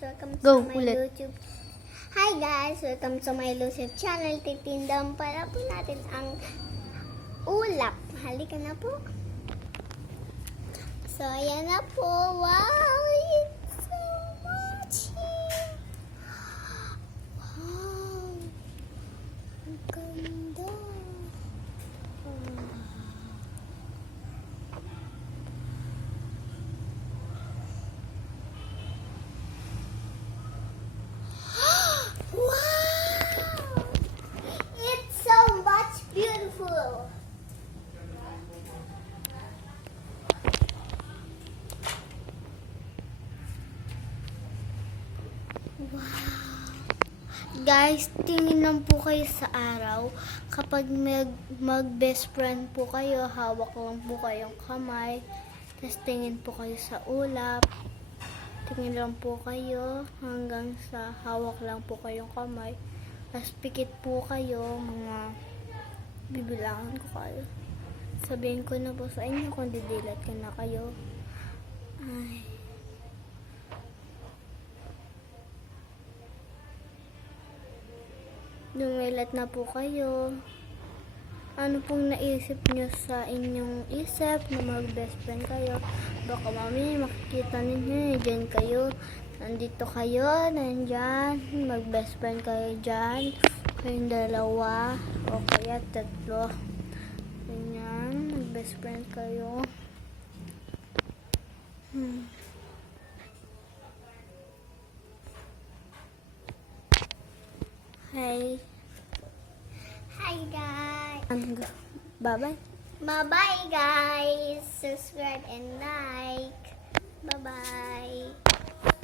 welcome Go, to my ulit. YouTube. Hi guys, welcome to my YouTube channel. Titindahan para po natin ang ulap. Halika na po. So, ayan na po. Wow, it's so much here. Wow, ang ganda. Wow! It's so much beautiful. Wow! Guys, tingin lang po kayo sa araw. Kapag mag-best friend po kayo, hawak lang po kayong kamay. Tapos tingin po kayo sa ulap. Tingin lang po kayo hanggang sa hawak lang po kayong kamay. Tapos pikit po kayo, mga bibilangan ko kayo. Sabihin ko na po sa inyo kung didilat ka na kayo. Ay. Dumilat na po kayo. Ano pong naisip nyo sa inyong isip na mag-best friend kayo? Baka mami, makikita ninyo, dyan kayo. Nandito kayo, nandyan. Mag-best friend kayo dyan. Kayong dalawa, o kaya tatlo. Ganyan, mag-best friend kayo. Hi. Hi guys. Bye-bye. Bye-bye guys. Subscribe and like. Bye-bye.